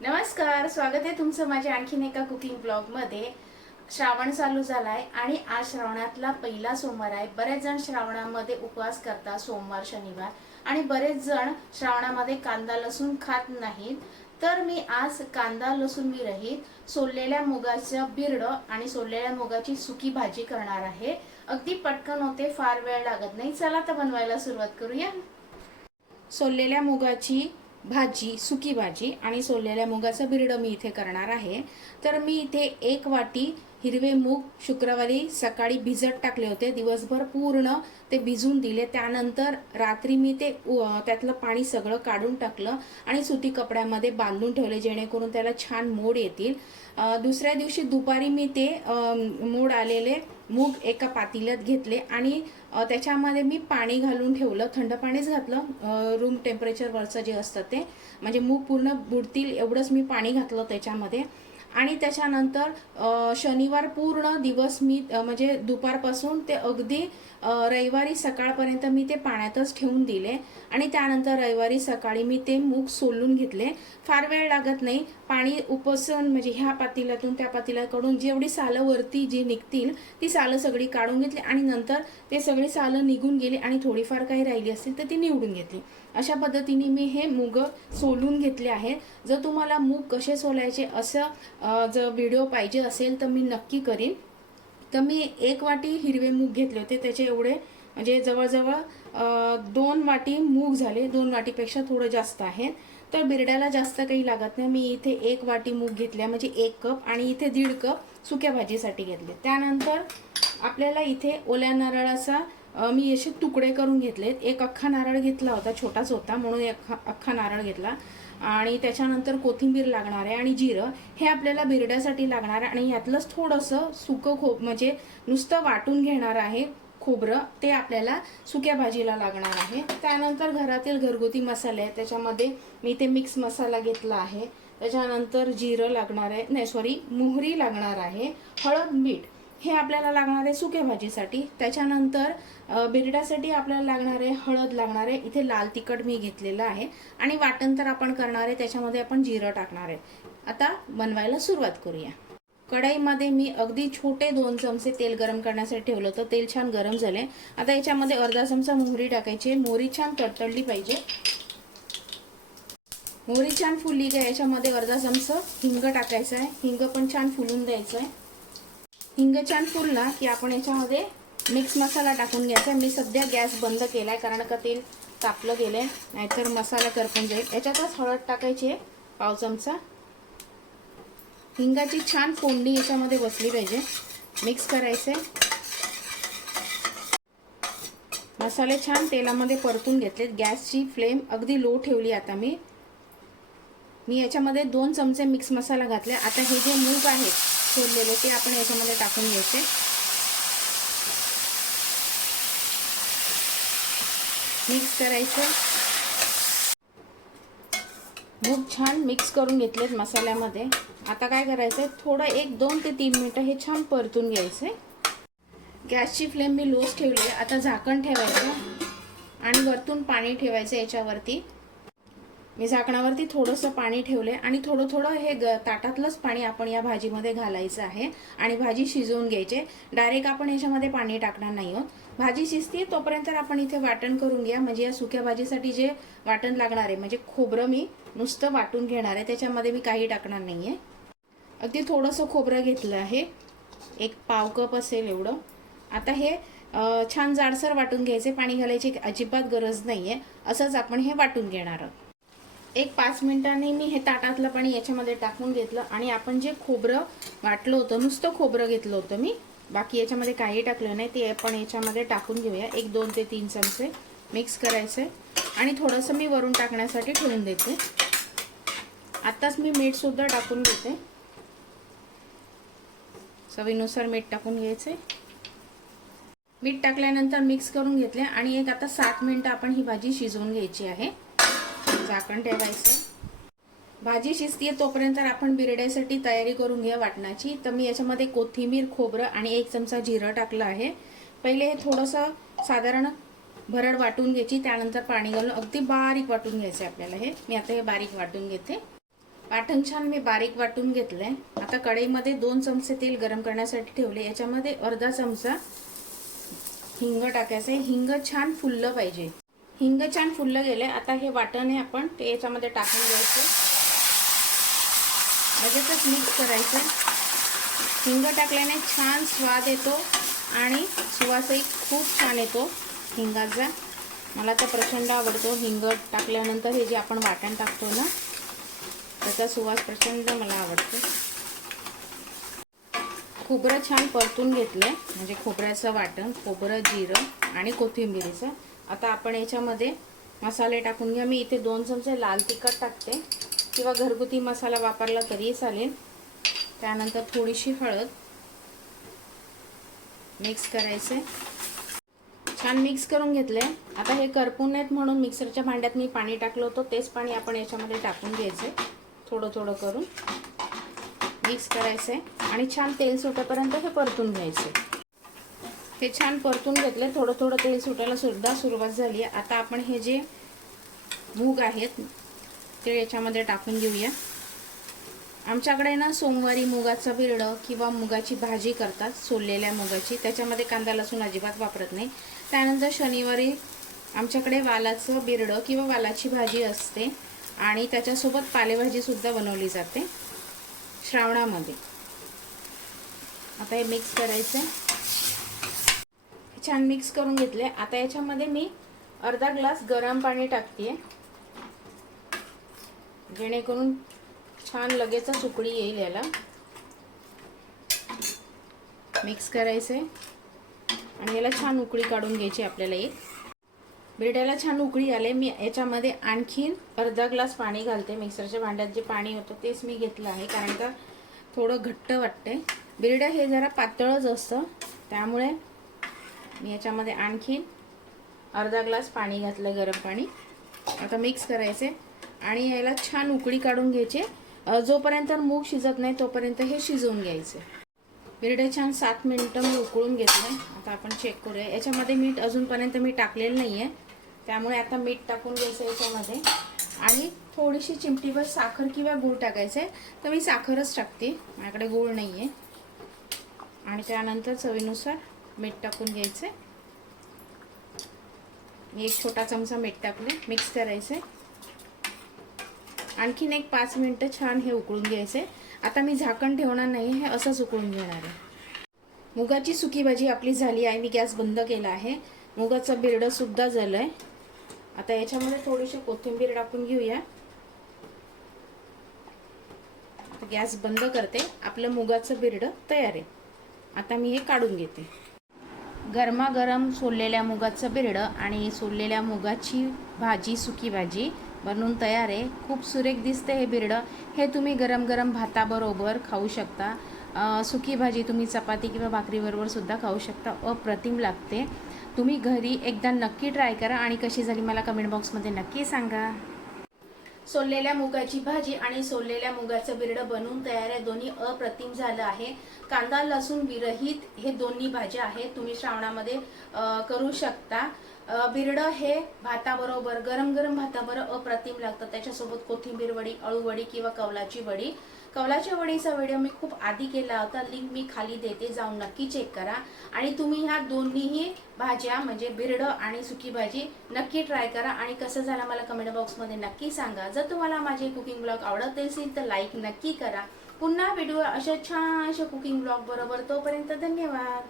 नमस्कार स्वागत आहे तुमचं माझ्या आणखीन एका कुकिंग ब्लॉगमध्ये. श्रावण चालू झालाय आणि आज श्रावणातला पहिला सोमवार आहे. बरेच जण श्रावणामध्ये उपवास करतात सोमवार शनिवार आणि बरेच जण श्रावणामध्ये कांदा लसूण खात नाहीत. तर मी आज कांदा लसूण विरहित सोललेल्या मुगाचं बिरड आणि सोललेल्या मुगाची सुकी भाजी करणार आहे. अगदी पटकन होते फार वेळ लागत नाही. चला तर बनवायला सुरुवात करूया. सोललेल्या मुगाची भाजी सुकी भाजी आणि सोललेल्या मुगाचं बिरडं मी इथे करणार आहे. तर मी इथे एक वाटी हिरवे मूग शुक्रवारी सकाळी भिजत टाकले होते. दिवसभर पूर्ण ते भिजून दिले. त्यानंतर रात्री मी ते त्यातलं पाणी सगळं काढून टाकलं आणि सुती कपड्यामध्ये बांधून ठेवले जेणेकरून त्याला छान मोड येतील. दुसऱ्या दिवशी दुपारी मी ते मोड आलेले मूग एका पातेल्यात घेतले आणि त्याच्यामध्ये मी पाणी घालून ठेवलं थंड पाणीच घातलं रूम टेम्परेचरवरचं जे असतं ते. म्हणजे मूग पूर्ण बुडतील एवढंच मी पाणी घातलं त्याच्यामध्ये. आणि त्याच्यानंतर शनिवार पूर्ण दिवस मी म्हणजे दुपारपासून ते अगदी रविवारी सकाळपर्यंत मी ते पाण्यातच ठेवून दिले आणि त्यानंतर रविवारी सकाळी मी ते मूग सोलून घेतले. फार वेळ लागत नाही. पाणी उपसून म्हणजे ह्या पातेल्यातून त्या पातेल्याकडून जेवढी सालं वरती जी निघतील ती सालं सगळी काढून घेतली आणि नंतर ते सगळी सालं निघून गेली आणि थोडीफार काही राहिली असतील तर ती निवडून घेतली. अशा पद्धतीने मी हे मूग सोलून घेतले आहे. जर तुम्हाला मूग कसे सोलायचे असं जर व्हिडिओ पाहिजे असेल तर मी नक्की करीन. तर मी एक वाटी हिरवे मूग घेतले होते. त्याचे एवढे म्हणजे जवळजवळ दोन वाटी मूग झाले. दोन वाटीपेक्षा थोडं जास्त आहे. तर बिरड्याला जास्त काही लागत नाही. मी इथे एक वाटी मूग घेतल्या म्हणजे एक कप आणि इथे दीड कप सुक्या भाजीसाठी घेतले. त्यानंतर आपल्याला इथे ओल्या नारळाचा मी असे तुकडे करून घेतलेत. एक अख्खा नारळ घेतला होता छोटाच होता. म्हणून एक अख्खा नारळ घेतला. आणि त्याच्यानंतर कोथिंबीर लागणार आहे आणि जिरं हे आपल्याला बिरड्यासाठी लागणार आहे. आणि यातलंच थोडंसं सुकं खोब म्हणजे नुसतं वाटून घेणार आहे खोबरं ते आपल्याला सुक्या भाजीला लागणार आहे. त्यानंतर घरातील घरगुती मसाले आहेत. त्याच्यामध्ये मी ते मिक्स मसाला घेतला आहे. त्याच्यानंतर जिरं लागणार आहे. नाही सॉरी मोहरी लागणार आहे. हळद मीठ. हे आपल्याला लागणार आहे सुक्या भाजीसाठी. त्याच्यानंतर बिरड्यासाठी आपल्याला लागणार आहे हळद लागणार आहे. इथे लाल तिखट मी घेतलेलं आहे. आणि वाटण तर आपण करणार आहे. त्याच्यामध्ये आपण जिरं टाकणार आहे. आता बनवायला सुरुवात करूया. कढईमध्ये मी अगदी छोटे दोन चमचे तेल गरम करण्यासाठी ठेवलं होतं. तेल छान गरम झाले. आता याच्यामध्ये अर्धा चमचा मोहरी टाकायची आहे. मोहरी छान तडतडली पाहिजे. मोहरी छान फुलली का याच्यामध्ये अर्धा चमचा हिंग टाकायचा आहे. हिंग पण छान फुलून द्यायचं आहे. हिंग छान फुलला की आपण याच्यामध्ये मिक्स मसाला टाकून घ्यायचा. मी सध्या गॅस बंद केलाय कारण का तेल तापलं गेलंय. नाहीतर मसाला करपून जाईल. याच्यातच हळद टाकायची आहे पाव चमचा. हिंगाची छान फोडणी याच्यामध्ये बसली पाहिजे. मिक्स करायचे मसाले छान तेलामध्ये परतून घेतलेत. गॅसची फ्लेम अगदी लो ठेवली आता मी. मी याच्यामध्ये दोन चमचे मिक्स मसाला घातले. आता हे जे मूग आहेत सोललेले ते आपण याच्यामध्ये टाकून घ्यायचे. मिक्स करायचं. खूप छान मिक्स करून घेतलेत मसाल्यामध्ये. आता काय करायचं आहे थोडं एक दोन ते तीन मिनटं हे छान परतून घ्यायचंय. गॅसची फ्लेम मी लोच ठेवली आहे. आता झाकण ठेवायचं आणि वरतून पाणी ठेवायचं याच्यावरती. मी झाकणावरती थोडंसं पाणी ठेवले आणि थोडं थोडं हे ग ताटातलंच पाणी आपण या भाजीमध्ये घालायचं आहे आणि भाजी शिजवून घ्यायचे. डायरेक्ट आपण याच्यामध्ये पाणी टाकणार नाही आहोत. भाजी शिजते तोपर्यंत आपण इथे वाटण करून घ्या. म्हणजे या सुक्या भाजीसाठी जे वाटण लागणार आहे म्हणजे खोबरं मी नुसतं वाटून घेणार आहे. त्याच्यामध्ये मी काही टाकणार नाही आहे अगदी थोडंसं खोबरं घेतलं आहे. एक पाव कप असेल एवढं. आता हे छान जाडसर वाटून घ्यायचे. पाणी घालायची अजिबात गरज नाही आहे असंच आपण हे वाटून घेणार आहोत. एक पाच मिनिटांनी मी हे ताटातलं पाणी याच्यामध्ये टाकून घेतलं आणि आपण जे खोबरं वाटलं होतं नुसतं खोबरं घेतलं होतं मी बाकी याच्यामध्ये काही टाकलं नाही. ते आपण याच्यामध्ये टाकून घेऊया. एक दोन ते तीन चमचे मिक्स करायचे आणि थोडंसं मी वरून टाकण्यासाठी ठेवून देते. आत्ताच मी मीठसुद्धा टाकून घेते. चवीनुसार मीठ टाकून घ्यायचे. मीठ टाकल्यानंतर मिक्स करून घेतले आणि एक आता सात मिनटं आपण ही भाजी शिजवून घ्यायची आहे. झाकण ठेवायचं. भाजी शिजतीये तोपर्यंत आपण बिरड्यासाठी तयारी करून घ्या वाटणाची. तर मी याच्यामध्ये कोथिंबीर खोबरं आणि एक चमचा जिरं टाकलं आहे. पहिले हे थोडंसं साधारण भरड वाटून घ्यायची त्यानंतर पाणी घालून अगदी बारीक वाटून घ्यायचं आपल्याला हे. मी आता हे बारीक वाटून घेते. वाटण छान मी बारीक वाटून घेतलंय. आता कढईमध्ये दोन चमचे तेल गरम करण्यासाठी ठेवले. याच्यामध्ये अर्धा चमचा हिंग टाकायचं आहे. हिंग छान फुललं पाहिजे. हिंग छान फुललं गेले आता हे वाटण आहे आपण ते याच्यामध्ये टाकून द्यायचं लगेचच मिक्स करायचं. हिंग टाकल्याने छान स्वाद येतो आणि सुवासही खूप छान येतो हिंगाचा. मला तर प्रचंड आवडतो हिंग टाकल्यानंतर हे जे आपण वाटण टाकतो ना त्याचा सुवास प्रचंड मला आवडतो. खोबरं छान परतून घेतलं म्हणजे खोबऱ्याचं वाटण खोबरं जिरं आणि कोथिंबिरीचं. आता आपण याच्यामध्ये मसाले टाकून घ्या. मी इथे दोन चमचे लाल तिखट टाकते. किंवा घरगुती मसाला वापरला तरी चालेल. त्यानंतर थोडीशी हळद मिक्स करायचे. छान मिक्स करून घेतले. आता हे करपून नाहीत म्हणून मिक्सरच्या भांड्यात मी पाणी टाकलं होतं. तेच पाणी आपण याच्यामध्ये टाकून घ्यायचं. थोडं थोडं करून मिक्स करायचं. आहे आणि छान तेल सुटेपर्यंत हे परतून घ्यायचं. हे छान परतून घेतले. थोडं थोडं तेल सुटायला सुद्धा सुरुवात झाली आहे. आता आपण हे जे मूग आहेत ते याच्यामध्ये टाकून घेऊया. आमच्याकडे ना सोमवारी मुगाचं बिरडं किंवा मुगाची भाजी करतात सोललेल्या मुगाची. त्याच्यामध्ये कांदा लसूण अजिबात वापरत नाही. त्यानंतर शनिवारी आमच्याकडे वालाचं बिरडं किंवा वालाची भाजी असते आणि त्याच्यासोबत पालेभाजीसुद्धा बनवली जाते श्रावणामध्ये. आता हे मिक्स करायचं छान मिक्स करून घेतले. आता याच्यामध्ये मी अर्धा ग्लास गरम पाणी टाकते जेणेकरून छान लगेचच उकळी येईल याला. मिक्स करायचंय. आणि याला छान उकळी काढून घ्यायची आपल्याला एक. बिरड्याला छान उकळी आले. मी याच्यामध्ये आणखीन अर्धा ग्लास पाणी घालते. मिक्सरच्या भांड्यात जे पाणी होतं तेच मी घेतलं आहे. कारण का थोडं घट्ट वाटते बिरडं हे जरा पातळच असतं. त्यामुळे मी याच्यामध्ये आणखीन अर्धा ग्लास पाणी घातलं गरम पाणी. आता मिक्स करायचे. आणि याला छान उकळी काढून घ्यायचे. जोपर्यंत मूग शिजत नाही तोपर्यंत हे शिजवून घ्यायचे. बिरडे छान सात मिनटं मी उकळून घेतलं. आता आपण चेक करूया. याच्यामध्ये मीठ अजूनपर्यंत मी टाकलेलं नाही आहे त्यामुळे आता मीठ टाकून घ्यायचं याच्यामध्ये. आणि थोडीशी चिमटीभर साखर किंवा गूळ टाकायचं. आहे तर मी साखरच टाकते. माझ्याकडे गूळ नाही आहे आणि त्यानंतर चवीनुसार मीठ टाकून घ्यायचं. मी एक छोटा चमचा मीठ टाकले मिक्स करायचे. आणखीन एक पाच मिनटं छान हे उकळून घ्यायचे. आता मी झाकण ठेवणार नाही हे असंच उकळून घेणार आहे. मुगाची सुकी भाजी आपली झाली आहे मी गॅस बंद केला आहे. मुगाचं बिरडं सुद्धा झालं आहे आता याच्यामध्ये थोडीशी कोथिंबीर टाकून घेऊया. गॅस बंद करते आपलं मुगाचं बिरडं तयार आहे. आता मी हे काढून घेते. गरमागरम सोललेल्या मुगाचं बिरडं आणि सोललेल्या मुगाची भाजी सुकी भाजी बनवून तयार आहे. खूप सुरेख दिसते हे बिरडं. हे तुम्ही गरम गरम भाताबरोबर खाऊ शकता. सुकी भाजी तुम्ही चपाती किंवा भाकरीबरोबर सुद्धा खाऊ शकता. अप्रतिम लागते. तुम्ही घरी एकदा नक्की ट्राय करा आणि कशी झाली मला कमेंट बॉक्समध्ये नक्की सांगा. सोललेल्या मुगाची भाजी आणि सोललेल्या मुगाचं बिरडं बनवून तयार आहे. दोन्ही अप्रतिम झालं आहे. कांदा लसूण विरहित हे दोन्ही भाज्या आहेत. तुम्ही श्रावणामध्ये करू शकता. बिरडं हे भाताबरोबर गरम गरम भाताबरोबर अप्रतिम लागतं. त्याच्यासोबत कोथिंबीर वडी अळू वडी किंवा कवलाची वडी. कवलाच्या वडीचा व्हिडिओ मी खूप आधी केला होता. लिंक मी खाली देते. जाऊन नक्की चेक करा. आणि तुम्ही ह्या दोन्हीही भाज्या म्हणजे बिरडं आणि सुकी भाजी नक्की ट्राय करा. आणि कसं झालं मला कमेंट बॉक्समध्ये नक्की सांगा. जर तुम्हाला माझे कुकिंग ब्लॉग आवडत असेल तर लाईक नक्की करा. पुन्हा व्हिडिओ अशा छान अशा कुकिंग ब्लॉग बरोबर. तोपर्यंत धन्यवाद.